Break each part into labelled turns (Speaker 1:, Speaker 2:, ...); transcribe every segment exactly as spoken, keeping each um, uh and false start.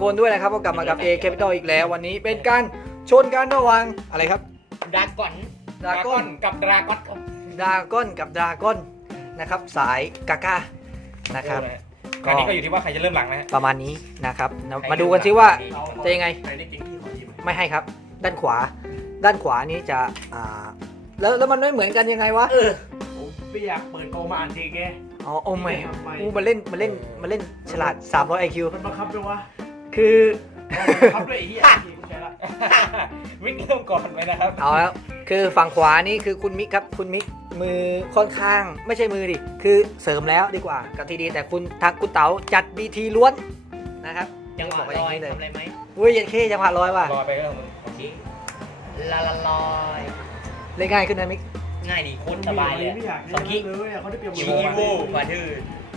Speaker 1: คนด้วยนะครับก็กลับมากับ A Capital อีกแล้ววันนี้เป็นการชนกันระหว่างอะไรครับ
Speaker 2: ดราก้อน
Speaker 1: ดราก้อน
Speaker 2: กับดราก้อนครับ
Speaker 1: ดราก้อนกับดราก้อนนะครับสายกาก้านะครับ
Speaker 3: คราวนี้ก็อยู่ที่ว่าใครจะเริ่มหลังนะฮะ
Speaker 1: ประมาณนี้นะครับมาดูกันซิว่าจะยังไง
Speaker 3: ใครได้เก่งที่ขอทีม
Speaker 1: ไม่ให้ครับ ด้านขวา ด้านขวานี้จะอ่าแล้วแล้วมันไม่เหมือนกันยังไงวะ
Speaker 3: เออผมไม่อยากเปิดโกมาอ่านทีแก
Speaker 1: อ๋อโอ้ไม่อูมันเล่นมันเล่นมันเล่นฉลาดสามร้อยไอคิว
Speaker 3: มันบังคับด้วยวะ
Speaker 1: คือ
Speaker 3: บังคับด้วยไอ้เหี้ยกูใช้ละ
Speaker 2: วิกเริ่มก่อนไปนะครับ
Speaker 1: เอาแล้วคือฝั่งขวานี่คือคุณมิกครับคุณมิกมือค่อนข้างไม่ใช่มือดิคือเสริมแล้วดีกว่ากับทีดีแต่คุณทางคุณเต๋าจัดบีทีล้วนนะครับ
Speaker 2: จังหวะ
Speaker 1: บอกไป
Speaker 2: ล
Speaker 1: อย่าง
Speaker 2: อย
Speaker 1: นี้เลย
Speaker 2: ทำอะไรไหม
Speaker 1: อุ้ยยันเข้จังหวะลอยว่ะ
Speaker 3: รอไปก็ต้องมึง
Speaker 2: โอเคลาลาลอย
Speaker 1: เล่นง่ายขึ้นนะมิก
Speaker 2: ง่ายดีโคตรสบายเลย
Speaker 3: ไม่อยาก
Speaker 2: สองคิ
Speaker 3: เลยเขาได้เปรียบ
Speaker 2: อีโวกว่าดื้อ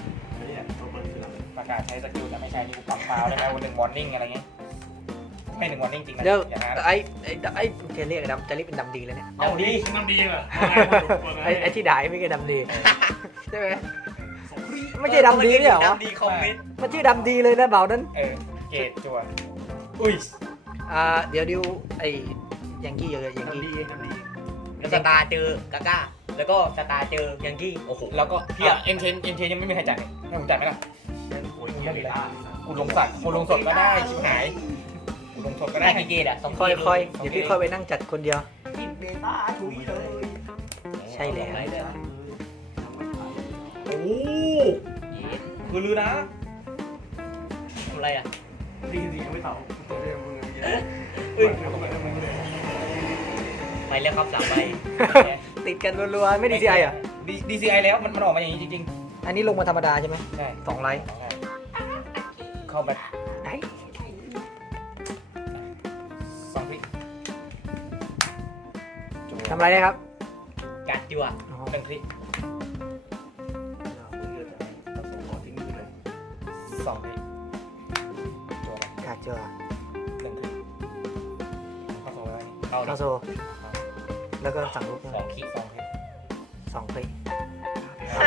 Speaker 3: ประกาศใช้สกิลแต่ไม่ใช้นี่กูปรับฟาวได้ไหมวันหนึ่งวอร์นิ่งอะไรเงี้ยให้หนึ่งวอร์นิ่งจริงนะ
Speaker 1: เดี๋ยว
Speaker 3: อย่าหา
Speaker 1: ไอ้ไอ้ไอ้จะเรียกไอ้ดำจะเรียกเป็นดำดีเลยเนี่ย
Speaker 3: เอาดีน้ำดีเหรอ
Speaker 1: ไอ้ไอ้ที่ด่าไอ้มิกไอ้ดำดีใช่ไหมไม่ใช่ดำดีเนี่ยเหรอ
Speaker 2: ดำดีคอมเมนต์
Speaker 1: มันชื่อดำดีเลยนะเบานั้น
Speaker 3: เออเกตจัวอุ้ย
Speaker 1: อ่าเดี๋ยวดิวไอ้ยังกี้เยอะๆยังกี้
Speaker 3: น้ำดีน้ำดี
Speaker 2: แล้วสตาร์เจอกาก้าแล้วก็สตาร์เจอยังกี้โอ้โห
Speaker 3: แล้วก็
Speaker 2: เพียบ
Speaker 3: เอ็นเชนเอ็นเชนยังไม่มีใครจัดเลยให้ผมจัดไหมล่ะ
Speaker 4: โอ้ยเหี้ยเลยล่ะ
Speaker 3: กูลงสักกูลงสดก็ได้ชิบหายกูลงสดก็
Speaker 2: ได้
Speaker 3: ได้
Speaker 2: กี่เกตอ่ะสอง
Speaker 1: ค่อยค่อยเดี๋ยวพี่ค่อยไปนั่งจัดคนเดียว
Speaker 4: กินเบต้าถุยเลย
Speaker 1: ใช่แล้ว
Speaker 3: โอ้คือลือนะ
Speaker 2: ทำอะไรอ่ะ
Speaker 4: ดีดีไม่เต่าตัวเรียกมึงเยอะ
Speaker 2: ไปแล้วครับสามใบ
Speaker 1: ติดกันรัวๆไม่ดีซีไออ่ะ
Speaker 3: ดีซีไอแล้วมันมันออกมาอย่างนี้จริง
Speaker 1: อันนี้ลงมาธรรมดาใช่ไหม
Speaker 3: ๆใช่
Speaker 1: สองไลท์
Speaker 3: เข้ามา
Speaker 1: ไหน
Speaker 3: สองพิ
Speaker 1: ทำอะไรได้ครับ
Speaker 2: กัดจั่ว
Speaker 1: อ๋อ
Speaker 3: หนึ่งพิสองพิจัว
Speaker 1: กาดเจอ
Speaker 3: หนึ่งพิเข้าโซ่ได้
Speaker 2: เข้า
Speaker 1: คาโซแล้วก็สั่งลูก
Speaker 2: สองขีด
Speaker 3: สองพิ
Speaker 1: สองเพลง
Speaker 2: อ่า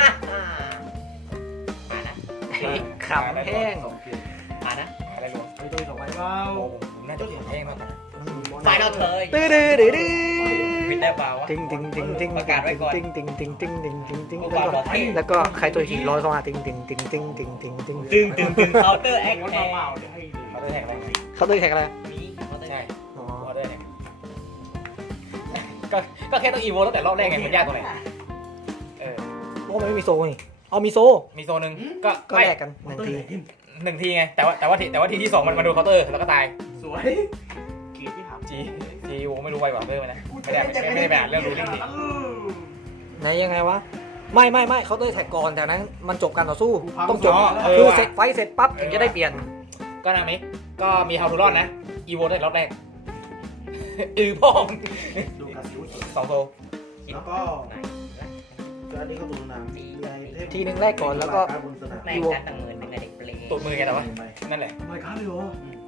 Speaker 2: นะ
Speaker 1: ขำแห้ง
Speaker 2: อ่านะ
Speaker 3: อะไรรวม
Speaker 4: ไอ้ตัวสองใบเปล่า
Speaker 3: โอ้ผมน่าจะขำแห้งมากกว่า
Speaker 2: ไฟนอลเทย
Speaker 1: ตื้อดื้อดื้อดื้อ
Speaker 2: วินได้เปล่าวะ
Speaker 1: ติงติงติงติง
Speaker 2: ประกาศไว้ก่อน
Speaker 1: ติงติงติงติงติงติงติง
Speaker 2: โอ้
Speaker 1: แล้วก็
Speaker 2: บอลเท่
Speaker 1: แล้วก็ใครตัวหีร้อยเข้ามาติงติงติงติงติงติงติง
Speaker 2: ตึงตึงตึงเคาน์เตอร์แอค
Speaker 4: งั้น
Speaker 2: แท
Speaker 4: เปล่าเดี๋ยวให้
Speaker 3: เขาได้แท็กอะไร
Speaker 1: เขาตัวแข่งอะไร
Speaker 2: มีเคาน์เตอร์
Speaker 3: ใช่
Speaker 1: อ๋อ
Speaker 3: เขาได้แท็กก็ก็แค่ต้องอีโวตั้งแต่รอบแรกไงมันยากตรงไหนเออ
Speaker 1: เพราะมันไม่มีโซนี่เอามีโซ
Speaker 3: มีโซนหนึ่งก็
Speaker 1: ก็
Speaker 3: ไม่
Speaker 1: แลกกันหนึ่งที
Speaker 3: หนึ่งทีไงแต่ว่าแต่ว่าทีแต่ว่าทีที่สองมันมาโดนเคาน์เตอร์แล้วก็ตาย
Speaker 4: สวยกีที่ถาม
Speaker 3: จีจีโอไม่รู้ไวกว่าเพิ่มไหมนะไม่ได้ไม่ไม่ได้แบบเรื่องรู้เรื่องนี้
Speaker 1: ไหนยังไงวะไม่ไม่ไม่เขาตัวแท็กก่อนแต่นั้นมันจบการต่อสู้ต้องจบ
Speaker 3: เออ
Speaker 1: คือ
Speaker 3: ว่ะ
Speaker 1: เสร็จไฟเสร็จปั๊บถึงจะได้เปลี่ยน
Speaker 3: ก็นามิก็มีฮาวทูรอนนะอีโวได้รอบแรกอือพ่อง
Speaker 4: ดูกาซิวส
Speaker 3: สองโซ
Speaker 4: แล้วก็อันนี้ก็ตัวหนัง
Speaker 1: ทีนึงแรกก่อนแล้วก็
Speaker 4: บนสนาม
Speaker 2: แม่งการตั้งเงินหนึ่งเด็กเปลย์
Speaker 3: ตูดมือไงแต่ว่านั่นแหละ
Speaker 4: ไม่ค้าเลยเหรอ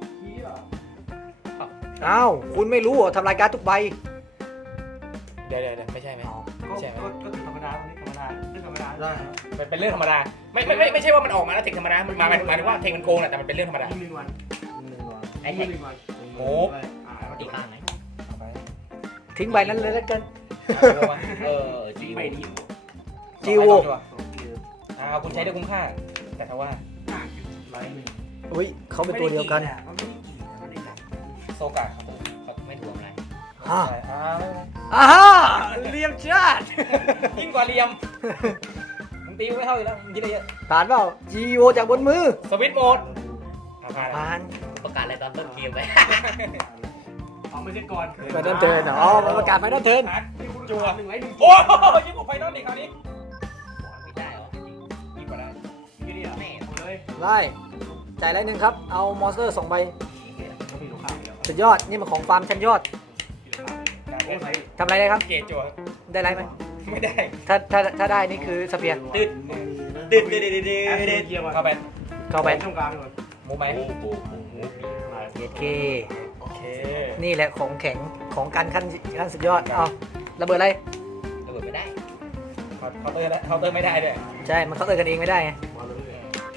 Speaker 1: อ้าวคุณไม่รู้เหรอทำรายการทุกใบ
Speaker 3: เดี๋ยวเดี๋ยวไม่ใช่ไหม
Speaker 1: อ๋อ
Speaker 4: ก็ก็ก็ธรรมดาธรรมดาธรรมดาได้
Speaker 3: เป็นเป็นเรื่องธรรมดาไม่ไม่ไม่ไม่ใช่ว่ามันออกมาแล้วเทคธรรมดามันมาหมายถึงว่าเทคมันโกงแหละแต่มันเป็นเรื่องธรรมดา
Speaker 4: หนึ่งวัน
Speaker 2: ไอ้แท็ก
Speaker 4: หนึ่งวัน
Speaker 2: ตีข้างไหน
Speaker 3: เอาไป
Speaker 1: ทิ้งใบนั้นเลยแล้วกัน
Speaker 3: เอาไป
Speaker 2: เออจี
Speaker 4: ไปดี
Speaker 1: จิว
Speaker 3: อ่าคุณใช้ได้คุ้มค่าแต่ถ้าว่า
Speaker 4: ไลน์หนึ่ง
Speaker 1: อุ้ยเขาเป็นตัวเดียวกัน
Speaker 4: มันไม่ได้กี่มันไม่ได้จับ
Speaker 3: โซกะครับผม
Speaker 2: เขาไม่ถ่วงอะไร
Speaker 1: ฮ่า
Speaker 3: อ่า
Speaker 1: อ่าฮะเลียมชาติ
Speaker 3: ยิ่งกว่าเหลี่ยมมึงตีไม่เข้าอยู่แล้วมึงคิดอะไรเยอะ
Speaker 1: ผ่านเปล่าจีโอจากบนมือ
Speaker 3: สวิตช์โหมดอ่าผ่าน
Speaker 1: ผ่าน
Speaker 2: ประกาศอะไรตอนต้นเกมไป
Speaker 4: เอาไม่ใช่ก่อน
Speaker 1: ไฟนอลเทิร์นอ๋อมันประกาศไฟนอลเทิร์น
Speaker 4: จัวหนึ่งไลน์หนึ่ง
Speaker 3: โอ้ยยิ่งกว่าไฟนอลอีกคราวนี้
Speaker 2: ไม่ได้เหรอ
Speaker 3: ยิ่งกว่าได้
Speaker 4: กี่นี่อ่ะแม่เลย
Speaker 1: ไล่จ่ายไรหนึ่งครับ เอามอนสเตอร์สองใบ
Speaker 4: เขามีลูกค้าเดียว
Speaker 1: สุดยอด นี่มันของฟาร์มชั้นยอด
Speaker 4: โอ้ย
Speaker 1: ทำอะไรได้ครับ
Speaker 3: เกจจัว
Speaker 1: ได้ไรไหม
Speaker 3: ไม่ได้
Speaker 1: ถ้าถ้าถ้าได้นี่คือสเปียร์
Speaker 2: ตืดตืดตืดตืดตื
Speaker 4: แอป
Speaker 2: ด
Speaker 4: เกียร์มา
Speaker 3: เข้าไป
Speaker 1: เข้าไป
Speaker 4: ช่องกลางเลย
Speaker 3: มูไหม
Speaker 1: เอเค
Speaker 3: โอเค
Speaker 1: นี่แหละของแข็งของการขั้นขั้นสุดยอด เอาระเบิดอะไร
Speaker 2: ระเบิดไม่ได้
Speaker 3: เคาน์เตอร์เคาน์เตอร์ไม่ได้ด้วย
Speaker 1: ใช่ มันเขาเตอร์กันเองไม่ได้ไง
Speaker 4: มาเลย
Speaker 3: โอเค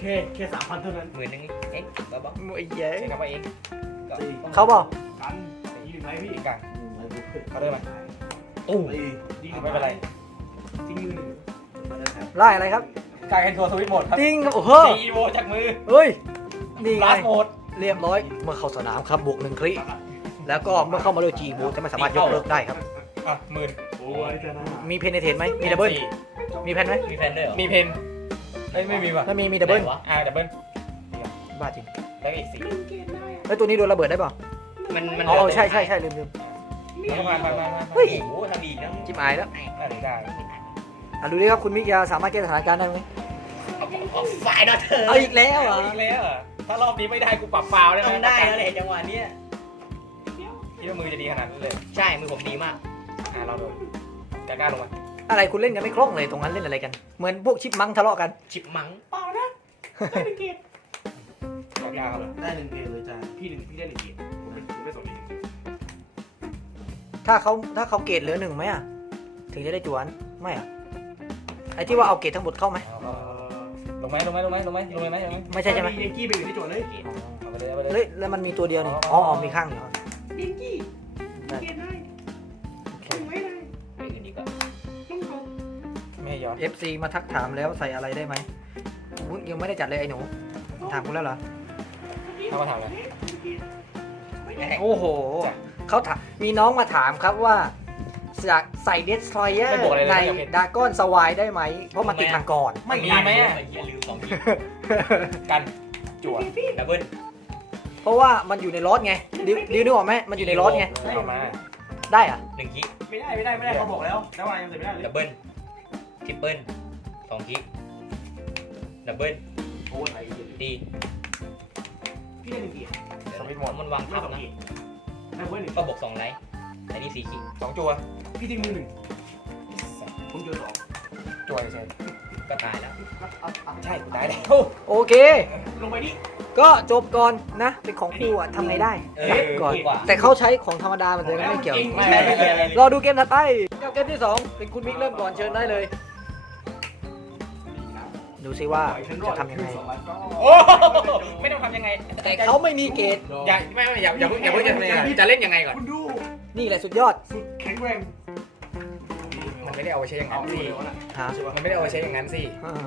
Speaker 4: แค่แค่สามพันเท่านั้น
Speaker 2: หมื่นหนึงเอ๊ะบ้าบ้า
Speaker 1: โอ้ยเย้
Speaker 3: เช็คกับว่าเอง
Speaker 2: ก็
Speaker 1: เขาบอก
Speaker 4: กันอีกหนึ่งไรพี่
Speaker 3: อีกกัน
Speaker 4: เขาได้ไหม
Speaker 3: ตู้
Speaker 4: ดี
Speaker 3: ไม่เป็นไร
Speaker 4: ทิ้งมือหนึ่ง
Speaker 1: ไล่อะไรครับ
Speaker 3: กลายเป็นทัวร์สวิตช์โหมดครับ
Speaker 1: จริงโอ้โห
Speaker 3: จีโวจากมือ
Speaker 1: เฮ้ย นี่ไง
Speaker 3: ลาสโหมด
Speaker 1: เรียบร้อย เมื่อเข้าสนามครับบวกหนึ่งคลิแล้วก็เมื่อเข้ามาด้วยจีบูจะไม่สามารถยกเลิกได้ครับ
Speaker 3: อ่ะหมื่น
Speaker 4: โอ้ยจะน่า
Speaker 1: มีเพนเทนไหมมีดับเบิล
Speaker 3: สี่
Speaker 1: มีแพนไหม
Speaker 2: มีแฟนด้วยเหรอ
Speaker 3: มีเพนเอ้ยไม่มีว่ะ
Speaker 1: ถ้ามีมีดับเบิล
Speaker 2: ไหนวะ
Speaker 3: อ่าดับเบิล
Speaker 1: บ้าจริง
Speaker 3: แล้วก็อีกสี่
Speaker 1: แล้วตัวนี้โดนระเบิดได้เปล่า
Speaker 2: มันมัน
Speaker 1: อ๋อใช่ใช่ใช่ลืมลืม
Speaker 3: แล้วก็มามามามา
Speaker 1: เฮ้ย
Speaker 2: โอ้โหทำดีนะ
Speaker 1: จิบอายแล้ว
Speaker 3: ได้ได้
Speaker 1: อ่ะดูดิครับคุณมิกยาสามารถแก้สถานการณ์ได้ไหม
Speaker 2: ฝ่ายดอเธอ
Speaker 1: เอาอีกแล้วเหรอ
Speaker 3: อีกแล้วเหรอถ้ารอบนี้ไม่ได้กูปรับฟาวได้ไหม
Speaker 2: ต้องได้แล้วแหละจังหวะเนี้ย
Speaker 3: คิดว่ามือจะดีขนาดนั้นเลย
Speaker 2: ใช่มือผมดีมาก
Speaker 3: อ่าเราดูกล้าๆลงมา
Speaker 1: อะไรคุณเล่นกันไม่คล่องเลยตรงนั้นเล่นอะไรกัน เหมือนพวกชิปมังทะเลาะกัน
Speaker 2: ฉิบมัง
Speaker 3: กล้าๆครับ
Speaker 4: ได้หนึ่งเพลงเลยจ้าพี่หนึ่งพี่ได้หนึ่งเกมผมไม่ผมไม่สนอีก
Speaker 1: ถ้าเขาถ้าเขาเกรดเหลือหนึ่งไหมอ่ะ ถึงจะได้จวนไม่อ่ะ ไอ้ที่ว่าเอาเกรดทั้งหมดเข้าไหม
Speaker 3: เอา
Speaker 4: เอ
Speaker 3: เอา
Speaker 4: อ
Speaker 3: ลงไหมลงไหมลงไหมลงไหมลงไหมไหมลงไหม
Speaker 1: ไม่ใช่ใช่ไหม
Speaker 4: ยังกี้เป็นอยู่ที่โจทย์เลย
Speaker 3: เอาไปเลยเอาไปเลย
Speaker 1: เฮ้ยแล้วมันมีตัวเดียวนี่อ๋ออ๋อมีข้างเดียว
Speaker 4: ยังกี้
Speaker 1: ได้
Speaker 4: เกมได้
Speaker 1: โอเค
Speaker 4: ไม่ได้
Speaker 2: ไม่อื่นดีกว่า
Speaker 4: ต้องเขา
Speaker 3: ไม่ให้ย้อน
Speaker 1: เอฟซีมาทักถามแล้วใส่อะไรได้ไหมอุ๊ยยังไม่ได้จัดเลยไอ้หนู ถามคุณแล้วเหรอ
Speaker 3: เขามาถามเลย
Speaker 1: โอ้โห เขาถามมีน้องมาถามครับว่าจะใส่เดสทรอยเออ
Speaker 3: ไม่บอกอะไรเลย
Speaker 1: ใน
Speaker 3: ไม่อยากเห็น
Speaker 1: ดากอนสวายได้ไหม เพราะมันติดทางก่อน
Speaker 3: ไม่มีไหมอะ
Speaker 2: ไอ้เหี้ยลืมสองที
Speaker 3: กันจั่ว
Speaker 2: ดับเบิ้ล
Speaker 1: เพราะว่ามันอยู่ในรถไงดิวดิวนึกออกไหมมันอยู่ในรถไง
Speaker 3: เอามา
Speaker 1: ได้อะ
Speaker 2: หนึ่งคิ
Speaker 4: ไม่ได้ไม่ได้ไม่ได้เขาบอกแล้วแต่ว่ายังใส่ไม่ได้เลย
Speaker 2: ดับเบิ้ลทริปเปิลสองคิดับเบิ้ล
Speaker 4: โอ้ยไอ้เหี้ย
Speaker 2: ดี
Speaker 4: พี่ได้หนึ่งเกม
Speaker 3: สวิตช์โหมด
Speaker 2: มันวาง
Speaker 4: ไม่
Speaker 2: ทับ
Speaker 4: สอง
Speaker 2: นะ
Speaker 4: เกมได้เว้ยหนึ่ง
Speaker 2: ก็บวกสองไลท์อันนี้สี่คิ
Speaker 3: สองจั่ว
Speaker 4: พี่ทิ้งมือหนึ่งผมเจอสอง
Speaker 3: จั่วเฉย
Speaker 2: ก็ตายแล้ว
Speaker 3: ๆใช่ตายแล้ว
Speaker 1: โอเค
Speaker 4: ลงไปนี่
Speaker 1: ก็จบก่อนนะ เป็นของคู่อะทำไงได้
Speaker 2: เออ
Speaker 1: ก่อน
Speaker 2: ดีกว่า
Speaker 1: แต่เขาใช้ของธรรมดามันเลยไม่เกี่ยว
Speaker 3: ไม่ไม่ไม่ไม่
Speaker 1: รอดูเกมถัดไปกับเกมที่สองเป็นคุณมิกเริ่มก่อนเชิญได้เลย ดูซิว่าจะทำยังไง
Speaker 3: โอ้ไม่ต้องทำยังไง
Speaker 1: แต่เขาไม่มีเกรด
Speaker 3: อย่าไม่ไม่อย่าอย่าเพิ่งอย่าเพิ่งจะทำยังไงจะเล่นยังไงก่อน
Speaker 4: คุณดู
Speaker 1: นี่แหละสุดยอด
Speaker 4: สุดแข็งแรง
Speaker 3: มันไม่ได้เอาไปใช้อย่าง
Speaker 4: เอา
Speaker 3: นั้น
Speaker 4: เล
Speaker 3: สิ
Speaker 4: ยวะน่ะ
Speaker 1: ฮะ
Speaker 3: มันไม่ได้เอาไปใช้อย่างนั้นสิ
Speaker 1: อ่า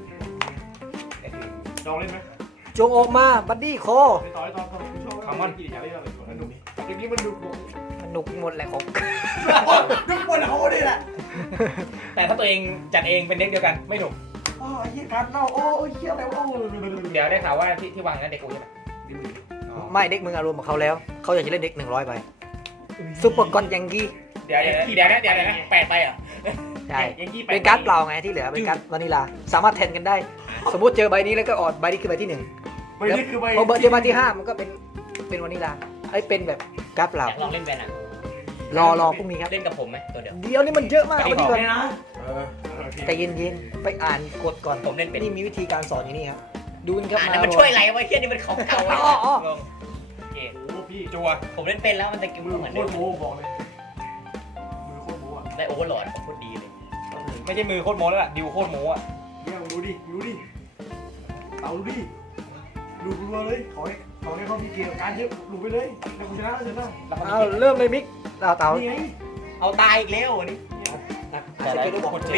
Speaker 4: ลองเล่นไหม
Speaker 1: จงออกมาบัดดี้โค
Speaker 4: ไปต่อไปต่อต่อคุณชอบคำว่ากี่อยากเล่นอะไรก่อนนะหนุ่มเกมนี้มันดูโ
Speaker 1: มันหนุกหมดแหละของ
Speaker 4: อ้ดูบนเขาดิแหละ
Speaker 3: แต่ถ้าตัวเองจัดเองเป็นเด็กเดียวกันไม่หนุก
Speaker 4: โอ้ยเฮียการเน่าโอ้ยเฮียอะไรวะโอ้ย
Speaker 3: เดี๋ยวได้ข่าวว่าที่ที่วางนั้นเด็กกูใช่ไหม
Speaker 1: ไม่เด็กมึงอารมณ์ของเขาแล้ว เขาอยากจะเล่นเด็กหนึ่งร้อยไปซุปเปอร์กอนยังกี้
Speaker 3: เดี๋ยวเดี๋ยวเดี๋ยวนะเดี๋ยวนะแปดไปเหรอ
Speaker 1: ใช่
Speaker 4: ยังกี้
Speaker 1: เป็นการ์ดเปล่าไงที่เหลือเป็นการ์ดวานิลา สามารถแทนกันได้ สมมติเจอใบนี้แล้วก็ออดใบนี้คือใบที่หนึ่ง
Speaker 4: ใบนี้คือใบ
Speaker 1: พอเบอร์เจอใบที่ห้ามันก็เป็นเป็นวานิลาไอ้ยเป็นแบบการ์ดเป
Speaker 2: อ
Speaker 1: ล่า
Speaker 2: ยากลองเล่นแบนอ่ะ
Speaker 1: รอรอพรุ่งนี้ครับ
Speaker 2: เล่นกับผมไหมตัวเดียว
Speaker 1: เดี๋ยวนี้มันเยอะมาก
Speaker 2: ไม่
Speaker 1: วัน
Speaker 2: บ
Speaker 1: นี้
Speaker 2: อก
Speaker 1: ก่อน
Speaker 4: นะ
Speaker 1: แต่เย็นๆไปอ่านกฎก่อน
Speaker 2: ผมเล่นเป็น
Speaker 1: นี่มีวิธีการสอนอย่างนี้ครับดูกันครับ
Speaker 2: อ่าน
Speaker 1: มา
Speaker 2: แล้วมันช่วยอะไรวะเฮียนี่มันของเก่า
Speaker 1: อ๋ออ๋อ
Speaker 2: ลงโอเค
Speaker 4: โอ้พี่
Speaker 3: จัว
Speaker 2: ผมเล่นเป็นแล้วมันจะกิน
Speaker 4: มือ
Speaker 2: เหมือน
Speaker 4: โค
Speaker 2: เดิ
Speaker 4: ต
Speaker 2: ม
Speaker 4: รโม้บอกเลยมือโคตรโม้อะ
Speaker 2: ได้โอเวอร์โหลดโคตรดีเลย
Speaker 3: ไม่ใช่มือโคตรโม้แล้วล่ะดิวโคตรโม้อะ
Speaker 4: เนี่ยดูดิดูดิเอาดูดิดูรัวเลยขอให้ขอให้เขามีเกมการเยอะดูไปเลยเดี๋ยวคุณชนะแล้วชนะ
Speaker 3: แล้วมัน
Speaker 1: เอาเริ่มเลยมิกเต่าเต่า
Speaker 4: นี่ไง
Speaker 2: เอาตายอีกแล้ววันนี้
Speaker 3: แต่อะไรกดเจ
Speaker 2: เบ้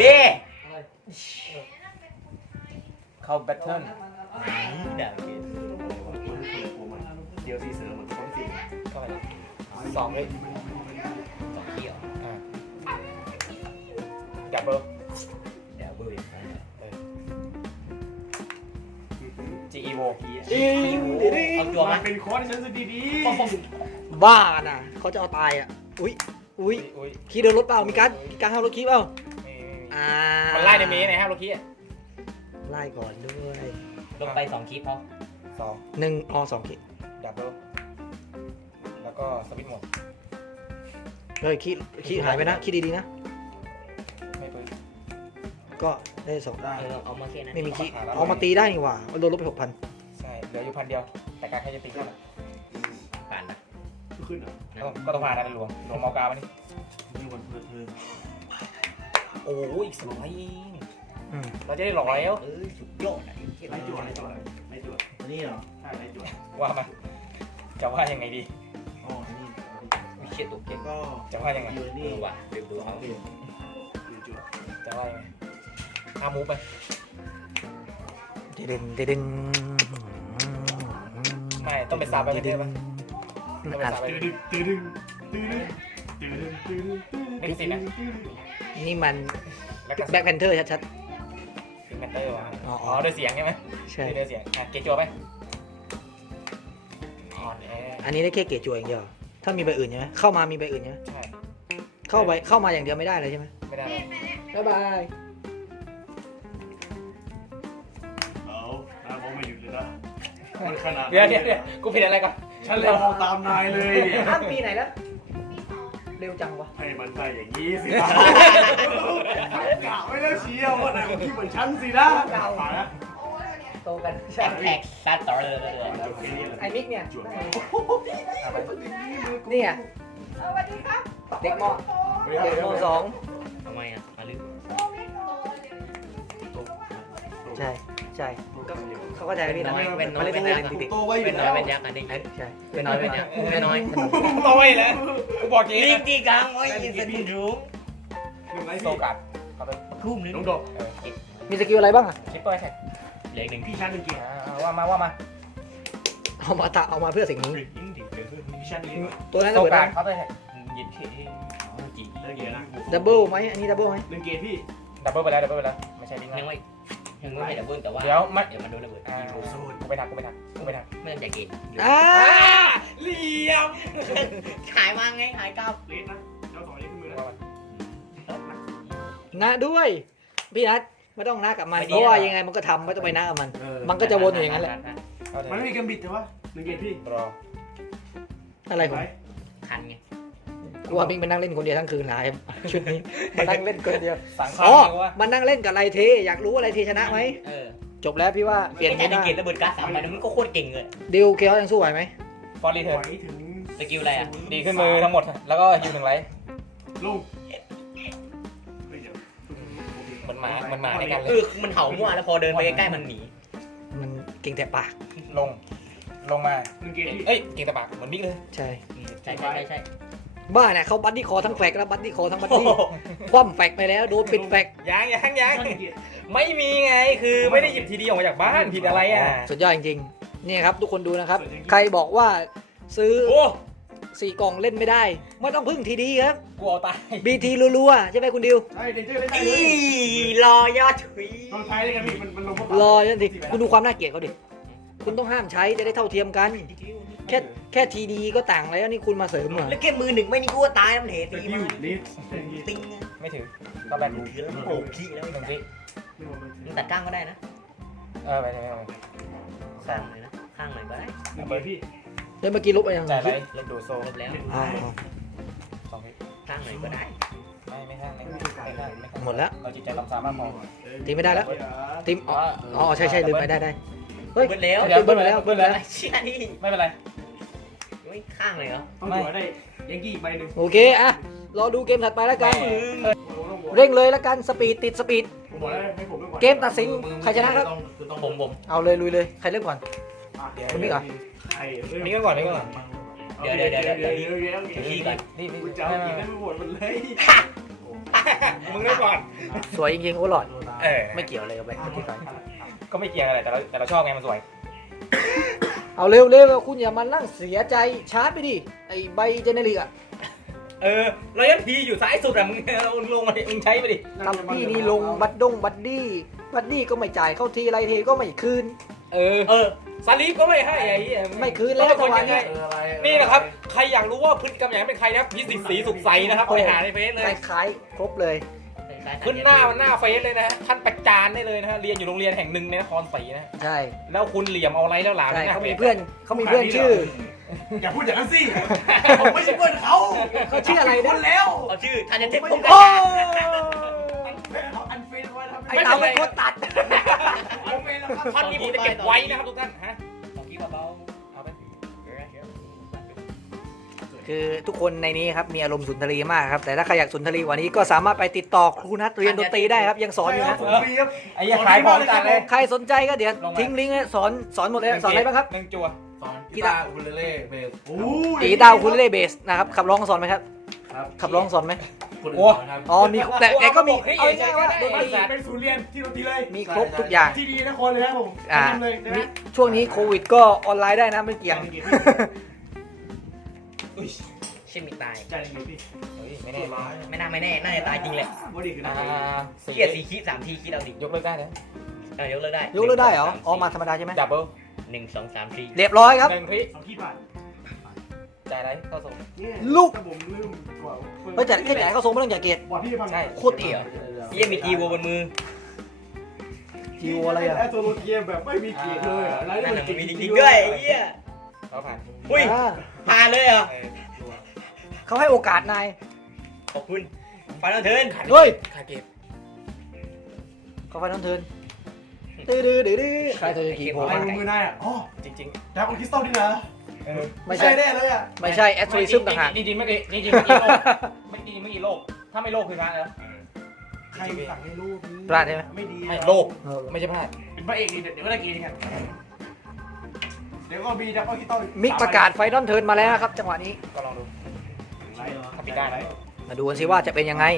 Speaker 3: เข้าแบทเทิล
Speaker 2: เดี๋ยวโอเค
Speaker 4: เดี๋ยวซีเสือเหมือนคนสิ
Speaker 3: เข้าไปสองเลย
Speaker 2: สองเที่ยว
Speaker 3: อ่าจับเบอร์
Speaker 2: เดี๋ยวเบื่อ
Speaker 3: จีอีโว
Speaker 2: เอาจัว
Speaker 4: มั
Speaker 2: มาน
Speaker 4: เป็นคอร์สที่ฉันสุดดี
Speaker 1: บ้านะเขาจะเอาตายอ่ะอุ้ยอุ้ย
Speaker 3: อุ้ย
Speaker 1: คีย์เดินรถเปล่ามีการมีการห้ามรถคีย์เปล่า
Speaker 3: ไม่ไม่ไม่
Speaker 1: อ่า
Speaker 3: มันไล่ในเมย์ไหนฮะโลกี้
Speaker 1: ไล่ก่อนด้วย
Speaker 2: ลงไปสองคลิปพอ
Speaker 3: สอง
Speaker 1: หนึ่งอ๋อสองคีย์
Speaker 3: ดับเบิลแล้วก็สวิตช์โหมด
Speaker 1: เฮ้ยคีย์คีย์หายไปนะคีย์ดีๆนะ
Speaker 3: ไม่ปืน
Speaker 1: ก็ได้สอง
Speaker 4: ๆได้
Speaker 2: เออเอามาแค่นั้น
Speaker 1: ไม่มีคีย์เอามาตีได้นี่หว่าโดนลบไปหกพัน
Speaker 3: ใช่เหลืออยู่พันเดียว แต่การใครจะตีก็
Speaker 2: ผ่านนะ
Speaker 4: ขึ้นอ่ะ
Speaker 3: ต้องก็ต้องผ่านนะหลวงหลวงเมากามานี่
Speaker 4: มีวันเพลิดเพลิน
Speaker 3: โอ้อีกสองร้อยเอง
Speaker 1: อืม
Speaker 3: เราจะได้ร้อยแล้ว
Speaker 2: เออสุดยอดอ่ะ
Speaker 4: ไล่จั่วไล่จั่วนี้เหรอใช่ไอ้จุด
Speaker 3: ว่ามาจะว่ายังไงดี
Speaker 4: อ๋ออันนี้
Speaker 2: ไม่เขียนตัวเก่ง
Speaker 4: ก็
Speaker 3: จะว่ายังไง
Speaker 4: อยู่
Speaker 2: เอ
Speaker 4: นี่
Speaker 2: อว่ะเดี๋ยวดูเอา
Speaker 4: เปลี่ยนอยู่จุด
Speaker 3: จะว่ายังไงอามูฟไป
Speaker 1: เดินเดิน
Speaker 3: ไม่ต้องเป็นซาไปไม่ได้ปะต้องเป็นซาไป
Speaker 4: ตื่นตื่นตื่นตื่นตื่นตื่น
Speaker 3: นี่สินะ
Speaker 1: นี่มัน
Speaker 3: แล้วก็
Speaker 1: แบ็คแพนเทอร์ชัด
Speaker 3: พิงแมนเตอร์ว่ะ
Speaker 1: อ๋ออ๋
Speaker 3: อ๋
Speaker 1: อ
Speaker 3: อด้วยเสียงใช่ไหม
Speaker 1: ๆ ใช่
Speaker 3: ด้วยเสียงอ่ะเกจัวไปอ่อนแอ
Speaker 1: อันนี้ได้แค่เกจจัวอย่างเดียว ถ้ามีใบอื่นใช่ไหมเข้ามามีใบอื่นใช่ไหม
Speaker 3: ใช่
Speaker 1: เข้าไปเข้ามาอย่างเดียวไม่ได้เลยใช่ไหม
Speaker 3: ไม่ได้หรอก
Speaker 1: บ๊ายบาย
Speaker 4: เอาน้ามองไม่หยุดเลยนะมันขนาด
Speaker 3: เดี๋ยวเดี๋ยวเดี๋ยวกูผิดอะไรก่อน
Speaker 4: ฉันเลยมองตามนายเลยเนี่ย
Speaker 1: อ้าวปีไหนแล้ว เร็วจังวะ
Speaker 4: ให้มันใช่อย่างนี้สินะกะไว้แล้วเชียวว่าไหนมันคิดเหมือนฉันสินะผ่านนะ
Speaker 1: โตกัน
Speaker 2: แอคแท็กซัดต่อเลยเลยเลย
Speaker 4: จบแค่นี้แหละ
Speaker 1: ไอ้มิกเนี่ย
Speaker 4: จุด
Speaker 1: เนี่ย เด็กมอเด็กมสอง
Speaker 2: ทำไมอ่ะมาลืม
Speaker 1: ใช่ใช่ก็เขาก็ใจพี่นะ
Speaker 2: เป็นน้อย
Speaker 1: มาเล่น
Speaker 2: เป็น
Speaker 1: เล่
Speaker 2: ยั
Speaker 1: น
Speaker 2: กษ์
Speaker 1: เด็ก
Speaker 4: โตไว้อ
Speaker 2: เป็น
Speaker 4: ยู่
Speaker 2: น้อ
Speaker 4: แล้
Speaker 2: ยว เป็นยักษ์อันนี้
Speaker 1: ๆใช่
Speaker 2: เป็นน้อยเป็นยักษ์เป็นน้อย
Speaker 3: โตยแล้วกูบอกจริง
Speaker 2: ลิง
Speaker 3: นะ
Speaker 2: ที่กลางไว้ยินเป็นรุ้ง
Speaker 4: หนึ่งไอ้
Speaker 3: โซ
Speaker 4: พี่
Speaker 3: กัดเอาไป
Speaker 2: ทุ่มนึง
Speaker 4: น้องดอก
Speaker 3: เออ
Speaker 1: มีสกิลอะไรบ้างอ่ะ
Speaker 3: คิปเปอร์แท็ก
Speaker 2: เหลืออีกหนึ่ง
Speaker 4: พี่ชั้นหนึ่งเกียร์
Speaker 3: อ่าว่ามาว่ามา
Speaker 1: เอามาตะเอามาเพื่อสิ่งนี้
Speaker 4: พี่ชั้นนี้
Speaker 1: ตัวนั้น
Speaker 3: โซ
Speaker 1: ระเบิด
Speaker 3: กั
Speaker 1: ได้
Speaker 3: ดเขาไปแท็ก
Speaker 2: ยินที่อ๋อจี
Speaker 4: หนึ่งเกียร์นะ
Speaker 1: ดับเบิลไหมอันนี้ดับเบิลไหม
Speaker 4: หนึ่งเกียร์พี่
Speaker 3: ดับเบิลไปแล้วดับเบิลไปแล้วไม่ใช่ลิง
Speaker 2: ยัง
Speaker 3: แล้ว
Speaker 2: ไม่ยังไม่ดับเบิลแต่ว่า
Speaker 3: เดี๋ยวมัน
Speaker 2: เดี๋ยวมันโดนระเบิด
Speaker 3: อ่ากูไปทักกูไปทักกูไปทัก
Speaker 2: ไม่ต้องใจเกต
Speaker 1: อ่า
Speaker 3: เหลี่ยม
Speaker 2: ขายมาไงขายเก้า
Speaker 4: เลสนะเจ้าสองนี้ขึ้นมือนะ
Speaker 1: นะด้วย พี่นัทไม่ต้องนะกับมันเพราะว่ายังไงมันก็ทำไม่ต้องไปนะกับมัน มันก็จะวนอยู่อย่างนั้นแหละ
Speaker 4: มันไม่มีกำบิดแต่ว่าหนึ่งเกียร์พี่
Speaker 3: รอ
Speaker 1: อะไรผม
Speaker 2: คันไง
Speaker 1: กูว่ามิงไปนั่งเล่นคนเดียวทั้งคืนหลายชุดนี้มานั่งเล่นคนเดียว
Speaker 3: สั่ง
Speaker 1: อ๋อ
Speaker 3: ข้าวว่า
Speaker 1: มานั่งเล่นกับไรเทอยากรู้ว่าไรเทชนะไหม
Speaker 2: เออ
Speaker 1: จบแล้วพี่ว่าเปลี่ยน
Speaker 2: ไม่
Speaker 1: ไม่
Speaker 2: ได้
Speaker 1: ได้
Speaker 2: เกตระเบิดก๊าซสามใบมันก็โคตรเก่งเลย
Speaker 1: ดิวเคอยังสู้ไหวไหม
Speaker 3: ฟอร์รี
Speaker 4: ไห
Speaker 3: เทิร์
Speaker 4: วน ถึง
Speaker 2: สกิลอะไรอ่ะ
Speaker 3: ดีขึ้นมือทั้งหมด แล้วก็ยูหนึ่งไลท์
Speaker 4: ลูก
Speaker 3: เหมือนหมาเหมือนหมาในการ
Speaker 2: เอ
Speaker 3: เล่น
Speaker 2: อมันเห่ามั่วแล้วพอเดินไปใกล้ๆมันหนี
Speaker 1: มันเก่งแต่ปาก
Speaker 3: ลง ลงมา
Speaker 4: หนึ่งเกียร์พี่
Speaker 3: เอ้ยเก่งแต่ปากเหมือนบิ๊กเลย
Speaker 1: ใช่
Speaker 2: ใช่ใช่ใช่ใช่
Speaker 1: บ้าเนี่ยเขาบัดดี้คอทั้งแฟกแล้วบัดดี้คอทั้งบัดดี้คว่ำแฟกไปแล้วโดนปิดแฟก
Speaker 3: ยังยังยัง
Speaker 4: หนึ่งเกียร์
Speaker 3: ไม่มีไงคือไม่ได้หยิบทีดีออกมาจากบ้านผิดอะไรอ่ะ
Speaker 1: สุดยอดจริงๆนี่ครับทุกคนดูนะครับ ใครบอกว่าซื้อ
Speaker 3: โอ้
Speaker 1: สี่กล่องเล่นไม่ได้ไม่ต้องพึ่งทีดีครับ
Speaker 3: กูเอาตาย
Speaker 1: บีทีรัวๆใช่ไหมคุณดิว
Speaker 4: ใช่เดนเจอร์เล่นได้
Speaker 2: อี
Speaker 4: เลย
Speaker 2: รอยอดถุย
Speaker 4: ลองใช้ได้กันพี่มันมันลง
Speaker 1: รอยันสิคุณดูความน่าเกลียดเขาดิคุณต้องห้ามใช้จะได้เท่าเทียมกัน แค่แค่ทีดีก็ต่างแล้วนี่คุณมาเสริมเหรอ
Speaker 2: แล้วแค่มือหนึ่งไม่นี่กูว่าตายมันเห
Speaker 4: ส
Speaker 2: ตี
Speaker 4: กิ
Speaker 2: มา
Speaker 4: ลลิส
Speaker 2: ติง
Speaker 3: ไม่ถึงก็แบนดู
Speaker 2: แล้วโอ้ขี้แล้ว
Speaker 3: หนึ่งสิ
Speaker 2: มึงตัดก้างก็ได้นะ
Speaker 3: เออไปไปไป
Speaker 2: ข้างเลยนะข้างหน่อยก็ได้
Speaker 4: หนึ่งเกียร์พี่
Speaker 1: เดี๋ยวเมื่อกี้ลบไปยัง
Speaker 3: จ่ายไรเล่นดูโซ่
Speaker 2: ลบแล้ว
Speaker 1: อ๋อ
Speaker 3: สองพิ
Speaker 2: ข้างหน่อยก็ได้
Speaker 3: ไม่ไม่ข้างไม่ข้างไม่ข้างไม่ข้าง
Speaker 1: หมดแล้ว
Speaker 3: เราจิตใจต่ำสามมากพอ
Speaker 1: ตีไม่ได้แล้วตีมอ๋ออ๋อใช่ใช่ลืมไปได้ได้เฮ้ย
Speaker 2: เบิ้ลแล้ว
Speaker 1: เดี๋ยวเบิ้ลไปแล้วเบิ้ลไปแล้ว
Speaker 2: เชี่ยนี่
Speaker 3: ไม่เป็นไร
Speaker 2: ไม่ข้างเลยเหรอ
Speaker 4: ต้องหัวได้ยังกี้ใบหนึ่ง
Speaker 1: โอเคอะรอดูเกมถัดไปแล้วกัน เร่งเลยแล้วกันสปีดติดสปีด
Speaker 4: ผมบอกแล้วให้ผมเริ่มก่อน
Speaker 1: เกมตัดสินใครชนะครับ
Speaker 2: ผมผม
Speaker 1: เอาเลยลุยเลยใครเริ่มก่อน คุณมิกเหรอ
Speaker 4: ใครเริ่ม
Speaker 3: นี่ก็ก่อนนี่ก็ก่อน
Speaker 4: เดี๋ยวเดี๋ยวเดี๋ยวเดี๋ยวเดี๋ยวเดี๋ยว
Speaker 2: เดี๋ยวขี้ก่อน
Speaker 3: นี่นี่
Speaker 4: กูจะเอากินได้ไม่หมดมันเลย
Speaker 3: มึงเริ่มก่อน
Speaker 1: สวยจริงๆโอ้หลอด
Speaker 3: เออ
Speaker 1: ไม่เกี่ยวอะไรกับไปที่ก่อน
Speaker 3: ก็ไม่เกี่ยวอะไรแต่เราแต่เราชอบไงมันสวย
Speaker 1: เอาเร็วเร็วคุณอย่ามานั่งเสียใจชาร์จไปดิไอใบเจเนริกอะ
Speaker 3: เออเรายันทีอยู่ซ้ายสุดอะมึงเราลงมาดิมึงใช้ไปดิ
Speaker 1: ทำพี่นี่ลงบัตดงบัดดี้บัดดี้ก็ไม่จ่ายเข้าทีไรเทก็ไม่คืน
Speaker 3: เออ
Speaker 2: เออ
Speaker 3: สลีปก็ไม่ให้ไอ้เหี้ย
Speaker 1: ไม่คืนแล้ว
Speaker 3: เป็นคน
Speaker 1: จังหวะ
Speaker 3: ยังไง
Speaker 1: เนี้ย
Speaker 3: นี่นะครับใครอยากรู้ว่าพฤติกรรมอย่างนั้นเป็นใครนะพิสิทธิ์ศรีสุขใสนะครับไปหาในเฟซเลย
Speaker 1: คล้ายๆครบเลย
Speaker 3: ขึ้นหน้ามันหน้าเฟซเลยนะฮะท่านประจานได้เลยนะฮะเรียนอยู่โรงเรียนแห่งหนึ่งในนครศรีนะ
Speaker 1: ใช่
Speaker 3: แล้วคุณเหลี่ยมเอาไรแล้วหลาน
Speaker 1: ใช่
Speaker 3: หน้า
Speaker 1: เขา
Speaker 3: เฟ
Speaker 1: มี
Speaker 3: ซ
Speaker 1: เพื่อนเขามีเพื่อนชื่อ
Speaker 4: อย่าพูดอย่างนั้นสิผมไม่ใช่เพื่อนเขา
Speaker 1: เขาชื่ออะไร
Speaker 4: ค
Speaker 1: นะ
Speaker 4: นแล้ว
Speaker 2: เอาชื่อทันยเทพพงศ์
Speaker 1: โอ้
Speaker 4: เขาอันเฟนไว้ทำ
Speaker 1: ไอเต๋าเป็นคนตัด
Speaker 4: อันเฟนแล้วครับ
Speaker 3: ท่อนนี้ผมจะเก็บไว้นะครับทุกท่านฮะ
Speaker 2: ของกี้เบา
Speaker 3: เอาไป
Speaker 2: ๆ
Speaker 1: คือทุกคนในนี้ครับมีอารมณ์สุนทรีมากครับแต่ถ้าใครอยากสุนทรีกว่านี้ก็สามารถไปติดต่อครูนัทเรียนดนตรีได้ครับยังสอนอยู่นะ
Speaker 4: ผมฟรีครับ
Speaker 3: ไอ้เหี้ยขายของจัดเลย
Speaker 1: ใครสนใจก็เดี๋ยวทิ้งลิงก์ให้สอนสอนหมดเลยสอนอะไรบ้างครับ
Speaker 3: หนึ่งจั่ว
Speaker 4: สอนกีตาร์อูคูเลเล่เบสโอ้ย
Speaker 1: กีตาร์คุณเล่เบสนะครับขับร้องสอนไหมครับ
Speaker 4: ครับ
Speaker 1: ขับร้องสอนไหม
Speaker 4: คนอื่นสอนครับ
Speaker 1: อ๋อมีแต่แต่ก็มี
Speaker 3: เฮ้ย
Speaker 1: เอาง่ายๆว่าดนตรี
Speaker 4: เป็นศูนย์เรียนที่ดนตรีเลย
Speaker 1: มีครบทุกอย่าง
Speaker 4: ที่ดีนะคนเลยนะผม
Speaker 1: อ่า
Speaker 4: แนะนำเลยนะ
Speaker 1: มีช่วงนี้โควิดก็ออนไลน์ได้นะไม่เกี่ยง
Speaker 3: อุ้ย
Speaker 2: เช่นมีตาย
Speaker 4: ใจเย็นๆพี่
Speaker 3: เฮ้ยไม่แน่
Speaker 4: ร้าย
Speaker 2: ไม่น่าไม่แน่น่าจะตายจริงแหละ
Speaker 4: ว่าดีคือ
Speaker 3: อ่า
Speaker 4: น่า
Speaker 3: สี่
Speaker 2: เกียร์สี่คิดสามทีคิดเอาดิ
Speaker 3: ยกเลิกได้นะ
Speaker 2: เออยกเลิกได้
Speaker 1: ยกเลิกได้เหรออ๋อมาธรรมดาใช่ไหม
Speaker 3: ดับเบิล
Speaker 2: หนึ่งสองสามสี่
Speaker 1: เรียบร้อยครับ
Speaker 3: หนึ่งคลิ
Speaker 4: สองที่ผ่าน
Speaker 3: จ่ายอะไรเข้าส่ง
Speaker 4: เนี่ย
Speaker 1: ลูก
Speaker 4: ถ้าผมลืมกว่า
Speaker 1: เฮ้ยแต่แค่จ่ายเขาส่งไม่ต้องจ่ายเกต
Speaker 4: บอดพี่พัง
Speaker 3: ใช่
Speaker 1: โคตรดี
Speaker 2: เหรอเยี่ยมีทีวัวบนมือ
Speaker 1: จีโออะไรอ่ะ
Speaker 4: ไอ้ตัวโรเกียแบบไม่มีเกียร์เลยอะแล้ว
Speaker 2: นั่น
Speaker 4: มั
Speaker 2: น่ะ
Speaker 4: น
Speaker 2: มัน
Speaker 4: เก่
Speaker 2: มี
Speaker 4: ง
Speaker 2: จ
Speaker 4: จ
Speaker 2: ริ
Speaker 4: ริ
Speaker 2: ง
Speaker 4: ง
Speaker 2: ๆ
Speaker 4: ๆ
Speaker 2: ด้
Speaker 4: ด้
Speaker 2: ว
Speaker 4: วย ย
Speaker 2: ไอ้เหี้ย
Speaker 3: เราผ่าน
Speaker 2: อุ้ย
Speaker 1: อ่า
Speaker 2: ผ่านเลยเหรอ
Speaker 3: เออตัว
Speaker 1: เขาให้โอกาสนาย
Speaker 2: ขอบคุณฟานัลเทิร์น
Speaker 1: เฮ้ย
Speaker 3: คาเกต
Speaker 1: เขาไฟน้ำเทินดื้อดื้อดื้อดื้อใครเธอกี่โผล่
Speaker 4: ไอ้
Speaker 1: มา
Speaker 4: มือนายอ่ะอ๋อ
Speaker 3: จริง
Speaker 4: ดาบคริสตัลนี่นะ
Speaker 3: ๆเออ
Speaker 1: ไม่ใช่
Speaker 4: แน่เลยอ่ะ
Speaker 1: ไม่ใช่แอสโซลิซึมต่างหาก
Speaker 3: จริงๆไม่จริงๆไม่กี่โลกไม่จริงๆไม่กี่โลกถ้าไม่โลกคือพลาดแล้ว
Speaker 4: ใครสั่งให้ลูก
Speaker 1: พลาดใช่ไหม
Speaker 4: ไม่ดี
Speaker 3: ไม่โลกไม่ใช่พลาด
Speaker 4: เป็นพระเอกนี่เดี๋ยวก็ได้กินกันเดี๋ยวก็มีดับคริสตัล
Speaker 1: มิกประกาศไฟนอลเทิร์นมาแล้วนะครับจังหวะนี้
Speaker 3: ก็ลองดู
Speaker 4: ไล่
Speaker 3: ถ้าปิดได้นะ
Speaker 1: มาดูกันสิว่าจะเป็นยังไง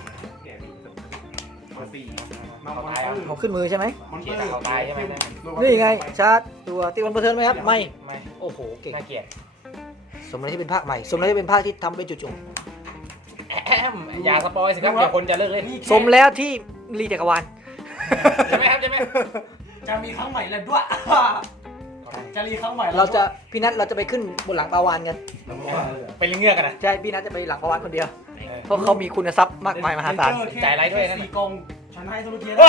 Speaker 4: สี่มา
Speaker 3: เขา
Speaker 4: ตา
Speaker 3: ตาย ยอ่ะ
Speaker 1: เอาขึ้นมือใช่ไหม
Speaker 4: มันเตอร์
Speaker 3: เขาตายใช่ไหม
Speaker 1: นี่ไงชาร์จตัวตีวันเทิร์นไหมครับไม่
Speaker 3: ไม่
Speaker 1: โอ้โหเก่ง
Speaker 3: น่าเกลียด
Speaker 1: สมแล้วที่เป็นภาคใหม่ สมแล้วที่เป็นภาคที่ทำเป็นจุดจบ
Speaker 3: แอมอย่าสปอยสิครับเดี๋ยวคนจะเลิกเล่น
Speaker 1: สมแล้วที่รีจักรวาล
Speaker 3: ใช่ไหมครับใช่ไหม
Speaker 4: จะมีครั้งใหม่แล้วด้วยจะรีครั้งใหม่
Speaker 1: เราจะพี่นัทเราจะไปขึ้นบนหลังปลาวานกัน
Speaker 3: เป็นลิงเงือกกันนะ
Speaker 1: ใช่พี่นัทจะไปหลังปลาวานคนเดียว เพราะเขามีคุณทรัพย์มากมายมหาศาล
Speaker 3: จ่ายไรด้วยนั่น
Speaker 4: สี่กองฉันให้โซโลเกียได้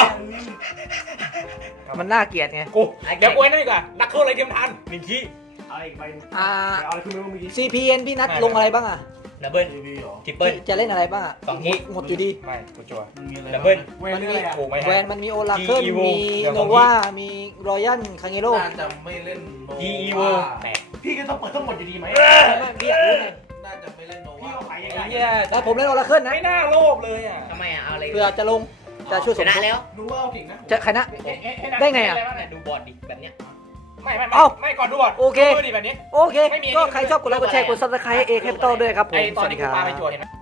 Speaker 1: มันน่าเกลียดไง
Speaker 3: กูเดี๋ยวกูไอ้นั่นดีกว่านักโทษอะไรเทียมทัน
Speaker 2: หนึ่งคิด
Speaker 4: อะไรอีกใบ
Speaker 1: อ่า
Speaker 4: เอาอะไรขึ้นมาเมื่อกี้
Speaker 1: ซี พี เอ็น พี่นัทลงอะไรบ้างอ่ะ
Speaker 2: ดับเบิ้ล
Speaker 4: ทีวีเหรอ
Speaker 2: ทริปเปิ้ล
Speaker 1: จะเล่นอะไรบ้างอ่ะ
Speaker 2: สองฮิต
Speaker 1: หมดอยู่ดี
Speaker 3: ไม่กูจั่ว
Speaker 4: มันมีอะไร
Speaker 2: ดับเบิ้ล
Speaker 4: เว้นเรื่องอะไรอ่ะ
Speaker 3: กูไม่
Speaker 1: แว
Speaker 3: ให้
Speaker 1: นมันมีโอลาเคิล
Speaker 2: G Evo
Speaker 1: มี
Speaker 2: เดี๋ยว
Speaker 1: โน
Speaker 2: ของ
Speaker 1: วามีรอยัลคางเงโร่
Speaker 5: น่าจะไม่เล่นโน
Speaker 2: ทีอีโว
Speaker 5: วา
Speaker 2: แปด
Speaker 4: พี่ก็ต้องเปิดทั้งหมดอยู่ดีไหม
Speaker 1: ไม่พี่อยากรู้ไง
Speaker 5: น่าจะไม่เล่นโน
Speaker 4: พี่
Speaker 5: วา
Speaker 4: ก็ขายยัง
Speaker 3: ไอ้
Speaker 4: ไง
Speaker 3: เหี้ย
Speaker 1: แล้วผมเล่นโอลาเคิลนะ
Speaker 3: ไม่น่าโลภเลยอ่ะ
Speaker 2: ทำไมอ่ะเอาอะไร
Speaker 1: เพื่อจะลงจะช่วยส
Speaker 2: ช
Speaker 1: ม
Speaker 2: นะ
Speaker 1: ทบ
Speaker 2: แล้ว
Speaker 4: รู้ว่าเอาเก่งนะ
Speaker 1: จะใครนะ ได้ไงอะ
Speaker 2: เนี่ยดูบอร์ดดิแบบเนี้ย
Speaker 3: ไม่ไม่
Speaker 1: เอ้า
Speaker 3: ไม่ก่อนดูก่อน
Speaker 1: โอเค
Speaker 3: ดูดิแบบนี้
Speaker 1: โอเค
Speaker 3: ไม่มี
Speaker 1: ก็ใครชอบกดไลค์กดแชร์กดซับสไครต์เอแคปิตอลด้วยครับผ
Speaker 3: ไอ้
Speaker 1: ม
Speaker 3: ต
Speaker 1: ส
Speaker 3: อน
Speaker 1: วัสดี
Speaker 3: ที่
Speaker 1: ค
Speaker 3: กู
Speaker 1: รับ
Speaker 3: ปาไปจั่วเห็นไหม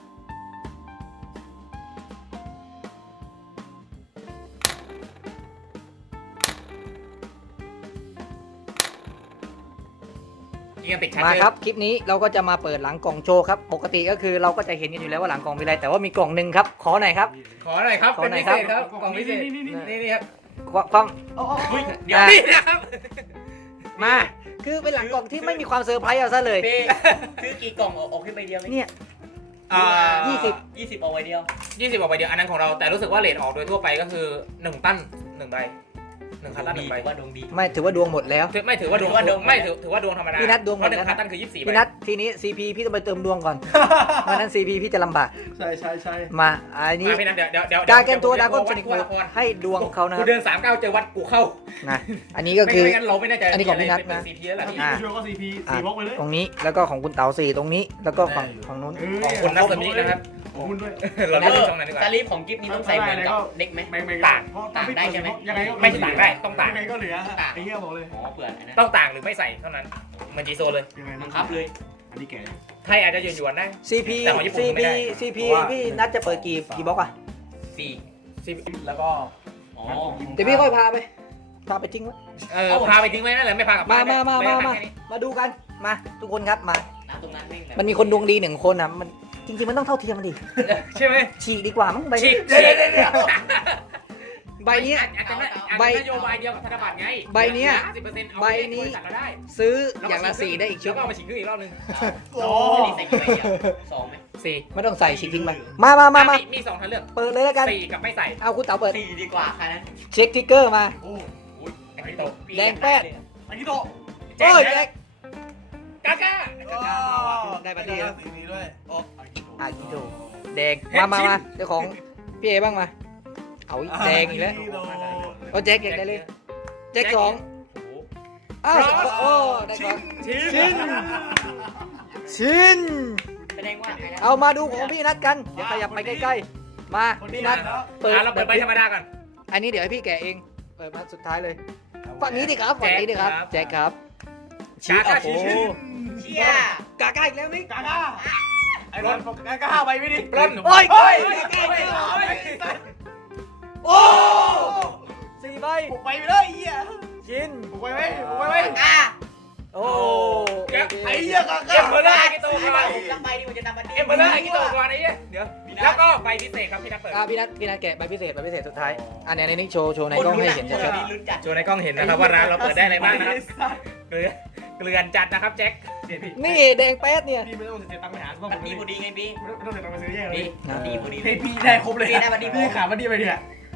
Speaker 3: ยิงกันติดชัด
Speaker 1: มา
Speaker 3: เลย
Speaker 1: ครับคลิปนี้เราก็จะมาเปิดหลังกล่องโชว์ครับปกติก็คือเราก็จะเห็นกันอยู่แล้วว่าหลังกล่องมีอะไรแต่ว่ามีกล่องหนึ่งครับขอหน่อยครับ
Speaker 3: ขอหน่อยครับ
Speaker 1: ขอ
Speaker 3: เป็น
Speaker 1: หน่อ
Speaker 3: พิ
Speaker 1: ยครับ
Speaker 3: เศษครับกล่องพิเศษ
Speaker 4: นี่นี่นี่
Speaker 3: นี่นี่ครับ
Speaker 1: ความ
Speaker 4: เอาเอา
Speaker 2: เฮ้ย
Speaker 4: เอา
Speaker 2: เดี๋ยว
Speaker 1: อ่ะ
Speaker 3: นี่นะครับ
Speaker 1: มาคือเป็นหลังกล่องที่ไม่มีความเซอร์ไพรส์เอาซะเลย
Speaker 2: เป้ซื้อกี่กล่องเอาออกขึ้นไปเดียวไหม
Speaker 1: เนี่ย
Speaker 3: อ่า
Speaker 1: ยี่สิบ
Speaker 2: ยี่สิบเอาไว้เดียว
Speaker 3: ยี่สิบออกไปเดียวอันนั้นของเราแต่รู้สึกว่าเลทออกโดยทั่วไปก็คือหนึ่งตั้นหนึ่งใบหนึ่งคันตั้นห
Speaker 2: ดี
Speaker 3: นึ่งใบ
Speaker 2: ถือว่าดวงดี
Speaker 1: ไม่ถือว่าดวงหมดแล้ว
Speaker 3: ถือไม่ถือว่าดวง
Speaker 2: ถือว่าดวง
Speaker 3: ไม่ถือถือว่าดวงธรรมดา
Speaker 1: พี่นัทดวงหมด
Speaker 3: เพราะหนึ่
Speaker 1: แล้ว
Speaker 3: ง
Speaker 1: นะ
Speaker 3: คันตั้นคือยี่สิบสี่ใบ
Speaker 1: พี่นัททีนี้ ซี พี พี่ต้องไปเติมดวงก่อนเพราะฉะนั้น ซี พี พี่จะลำบาก
Speaker 4: ใช่ใช่ใช่
Speaker 1: มาอันนี้
Speaker 3: มาพี่นัทเดี๋ยวเดี๋ยวเดี๋ยว
Speaker 1: การแกนตัวดราก้อน
Speaker 3: เดี๋
Speaker 1: ส
Speaker 3: ยว
Speaker 1: นิก
Speaker 3: กู
Speaker 1: โ
Speaker 3: วัดกูวัด
Speaker 1: ให้ดวงเขานะค
Speaker 3: กู
Speaker 1: รับ
Speaker 3: เดินสามเก้าเจอวัดกูเข้า
Speaker 1: นะอันนี้ก็คือ
Speaker 3: ไม่งั้นเราไม่แน่ใจ
Speaker 1: อันนี้ของพี่นัทนะ
Speaker 3: เป็นซีพีแล้วแหละพี่
Speaker 1: อ่า
Speaker 4: พี่ช่วยก็ซีพีสี่บล็อกไปเลย
Speaker 1: ตรงนี้แล้วก็ของคุณเต๋าสี่ตรงนี้แล้วก็ฝั่งฝั่งนู้น
Speaker 3: ของคุณนัทสมิธนะครับ
Speaker 4: ของคุณด้วย
Speaker 3: เราเล่นตรงนั้นดีกว่า
Speaker 2: สลีปของกิฟต์นี้ต้องใส่เหมือนกับเด็กไหม
Speaker 4: แบ่งแบ่ง
Speaker 3: ต่าง
Speaker 4: เพระถ้พี่
Speaker 2: ต่างได้ใช่ไหม
Speaker 4: ยังไงก็
Speaker 3: ไม่ใช่ต่างได้ต้องต่าง
Speaker 4: ยังไงก็เหลือไอ้เหี้ยบอกเลย
Speaker 2: อ๋อเผื่ออันนั้น
Speaker 3: ต้องต่างหรือไม่ใส่เท่านั้นมันจีโซเลย
Speaker 4: ยังไง
Speaker 2: บังคับเลย
Speaker 4: อันนี้แก่
Speaker 3: ไทยอาจจะหยวนๆได้
Speaker 1: ซี พี
Speaker 3: แต่ของญี่ปุ่น
Speaker 1: ซี
Speaker 3: ไม่
Speaker 1: พี
Speaker 3: ได้
Speaker 1: ซีพีพี่นัทจะเปิดกี่กี่บล็อกอ่ะ
Speaker 2: สี่
Speaker 3: ซีพี
Speaker 4: แล้วก็
Speaker 2: อ๋อ
Speaker 1: เดี๋ยวพี่ค่อยพาไปพาไปทิ้งไว้
Speaker 3: เออพาไปทิ้งไว้นั่นแหละไม่พากลับ
Speaker 1: มา
Speaker 3: บ้าน
Speaker 1: มามามามา
Speaker 3: แค่นี้
Speaker 1: มาดูกันมาทุกคนครับมา
Speaker 2: น้ำตรงนั้นแม่งแบบ
Speaker 1: มันมีคนดวงดีหนึ่งคนอ่ะมันจริงๆมันต้องเท่าเทียมกันดิ
Speaker 3: ใช่ไหม
Speaker 1: ฉีกดีกว่ามั้งใบ
Speaker 3: ฉี
Speaker 1: นี้
Speaker 3: กฉีก
Speaker 1: ใบเนี้ย
Speaker 3: อาจจะไม่อาจ
Speaker 1: ใบ
Speaker 3: จะนโยบายเดียวกับธนบัตรไง
Speaker 1: ใบเนี้ย
Speaker 3: ห้าสิบเปอร์เซ็นต์เอา
Speaker 1: ใบ
Speaker 3: ไป
Speaker 1: นี้
Speaker 3: บริษัทเราได้
Speaker 1: ซื้ออย่างละสี่ได้อีกชุ
Speaker 3: แล้
Speaker 1: ด
Speaker 3: วก็เอามาฉีกขึ้นอีกรอบนึง
Speaker 4: โอ้
Speaker 2: อันนี้ใส่กี่ใบเดียวสองไหม
Speaker 3: สี่
Speaker 1: ไม่ต้องใส่ฉีกทิ้งไปมามามามา
Speaker 3: มีสองทางเลือก
Speaker 1: เปิดเลยแล้วกัน
Speaker 3: สี่กับไม่ใส่
Speaker 1: เอาคุณเต๋าเปิด
Speaker 2: สี่ดีกว่าค่ะนั้น
Speaker 1: เช็คทิกเกอร์มา
Speaker 4: โอ้
Speaker 2: อุ้ย
Speaker 3: ไอ้พี่โต
Speaker 1: แดงแป้น
Speaker 4: อากิโตะ
Speaker 1: เอ้ยแจ็ค
Speaker 3: กาก้า
Speaker 1: ได้บัตรดีแล้ว
Speaker 5: สีนี้ด้วย
Speaker 1: อากิโดแดงมามามาเจ้าของพี่เอบ้างมาเอาอีกแดงอีกแล้วเอาแจ็คแจ็คได้เลยแจ็คสองอ้าวโอ้ได้ก่อน
Speaker 3: ชิ้น
Speaker 1: ชิ้นชิน
Speaker 2: แสดงว่าไอ้นั่น
Speaker 1: เอามาดูของพี่นัทกัน เดี๋ยวขยับไปใกล้ๆ มาพี่นัทเปิด
Speaker 3: อ่ะเราเปิดใบธรรมดาก่อน
Speaker 1: อันนี้เดี๋ยวให้พี่แกะเอง เปิดมาสุดท้ายเลย ฝั่งนี้ดิครับฝั่งนี้ดิครับ แจ็คครับ
Speaker 3: กาก้า
Speaker 1: โอ้
Speaker 3: ชิ
Speaker 1: โห
Speaker 2: เชี่ย
Speaker 1: กาก้าอีกแล้วนี่
Speaker 4: กาก้าไอ้บอลกาก้าไปไม่ดิ
Speaker 3: ปล้น
Speaker 1: โอ้ย
Speaker 4: เฮ้ย
Speaker 1: โอ้สี่ใบ
Speaker 4: บุกไปไปเลยไอ้เหี้ย
Speaker 1: ชิน
Speaker 4: บุกไปไหมบุกไปไหม
Speaker 2: กา
Speaker 1: โอ้
Speaker 4: ไอ้เหี้ยกาก้า
Speaker 3: เอ็มเบอร์เลอร์กิโตก่อน
Speaker 2: ลำใบดิมันจะนำบันดี
Speaker 3: เอ็มเบอร์เลอร์กิโตก่อนไอ้เนี่ยเดี๋ยวแล้วก็ใบพิเศษครับพี่นัทเปิด
Speaker 1: อ่ะพี่นัทพี่นัทแกะใบพิเศษใบพิเศษสุดท้าย อันนี้อันนี้โชว์โชว์ในกล้องให้เห็น
Speaker 2: ชั
Speaker 1: ชั
Speaker 2: ด
Speaker 1: ด
Speaker 2: ๆลุ้นจัด
Speaker 3: โชว์ในกล้องเห็นนะครับว่าร้านเราเปิดได้อะไรบ้างนะครับเกลือเกลือนจัดนะครับแจ็ค
Speaker 1: ๆนี่แดงแป๊ดเนี่ย
Speaker 4: พี่ไม่ต้องเสียตังค์ไปหาเพราะผ
Speaker 2: บัน
Speaker 4: ม
Speaker 2: ดี
Speaker 4: ไม่
Speaker 2: พอดีไงพี่
Speaker 4: ต้องเสียตังค์ไปซื้อแยกเล
Speaker 2: พี่
Speaker 4: ย
Speaker 2: บันดีพอดี
Speaker 4: ให้พี่ได้ครบเลย
Speaker 2: พี่ได้บัดดี้
Speaker 4: พี่ขาดบัดดี้ไปเนี่ย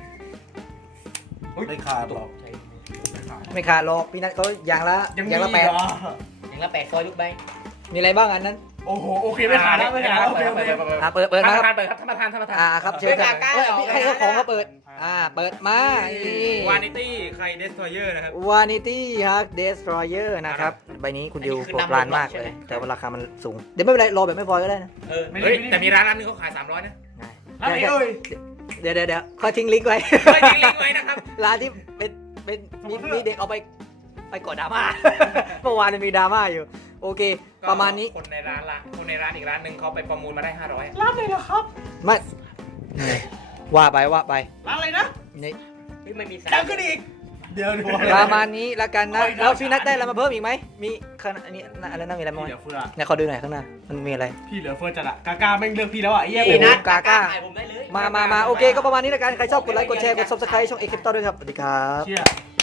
Speaker 5: ไม่ขาดหรอก
Speaker 1: ไม่ขาดหรอกพี่นัทเขาอย่างละ
Speaker 4: ยังมี
Speaker 1: อย่างละแปด
Speaker 4: เหรอ
Speaker 2: อย่างละแปดซอยลูกใบ
Speaker 1: มีอะไรบ้างอันนั้น
Speaker 4: โอ้โหโอเคไม่ขาดแล้วไม่ขาดแล้วโอเคโอเค
Speaker 1: อ่ะเปิดเปิด
Speaker 3: ท่าน
Speaker 1: มา
Speaker 3: ป
Speaker 1: ค
Speaker 3: ระ
Speaker 1: รับ
Speaker 3: ธานเปิดครับท่านประธานท่านประธาน
Speaker 1: อ่าครับเชิญครับเอ้ยเอาให้เขาของเขาเปิด อ่าเปิดมานี่
Speaker 3: วานิตี้ใครเดสทรอยเยอร์นะครับ
Speaker 1: วานิตี้ฮักเดสทรอยเออร์นะครับใบนี้คุณดิวโปรดปรานมากเลย แต่ว่าราคามันสูง เดี๋ยวไม่เป็นไรรอแบบไม่พอก็ได้นะ
Speaker 2: เออ
Speaker 3: เฮ้ยแต่มีร้านร้านนึงเขาขายสามร้อยนะ
Speaker 4: แล้วไหนเอ้ย
Speaker 1: เดี๋ยวเดี๋ยวเดี๋ยวขอทิ้งลิงก์ไว้
Speaker 3: ไม่จริงลิงก์ไว้นะครับ
Speaker 1: ร้านที่เป็นเป็นมีมีเด็กเอาไปไปกดดราม่า เมื่อวานมันมีดราม่าอยู่ โอเค ประมาณนี้
Speaker 3: คนในร้านละคนในร้านอีกร้านหนึ่งเขาไปประมูลมาได้ห้าร้อย
Speaker 4: ร้านไหนล่ะครับ
Speaker 1: ไม่ว่าไปว่าไป
Speaker 4: ร้านอะไรนะ
Speaker 1: นี่
Speaker 2: พี่ไม่มีสา
Speaker 4: ดั
Speaker 2: ย
Speaker 4: งขึ้นอีกเดี๋ยวดู
Speaker 1: ประมาณนี้ละกันนะ
Speaker 4: โอ้ย
Speaker 1: แล้วพี่นัทได้อะไรมาเพิ่มอีกไหมมีขนาดอันนี้อะไรนะมีอะไร
Speaker 4: พี่
Speaker 1: มั้ง
Speaker 4: เหลือเฟือ
Speaker 1: เนี่ยขอดูหน่อยข้างหน้ามันมีอะไร
Speaker 4: พี่เหลือเฟือจัดอะกาก้าแม่งเลือกพี่แล้วอะไอ้เหี้ย
Speaker 1: โอ้
Speaker 2: พี่
Speaker 1: โห
Speaker 2: นัท
Speaker 1: กาก้า
Speaker 2: ถ่ายผมได้เลย
Speaker 1: มามามาโอเคก็ประมาณนี้ละกันใครชอบกดไลค์กดแชร์กด ซับสไครบ์ ช่องเอคิปต่อด้วยครับสวัสดีครับ
Speaker 4: เชี่ย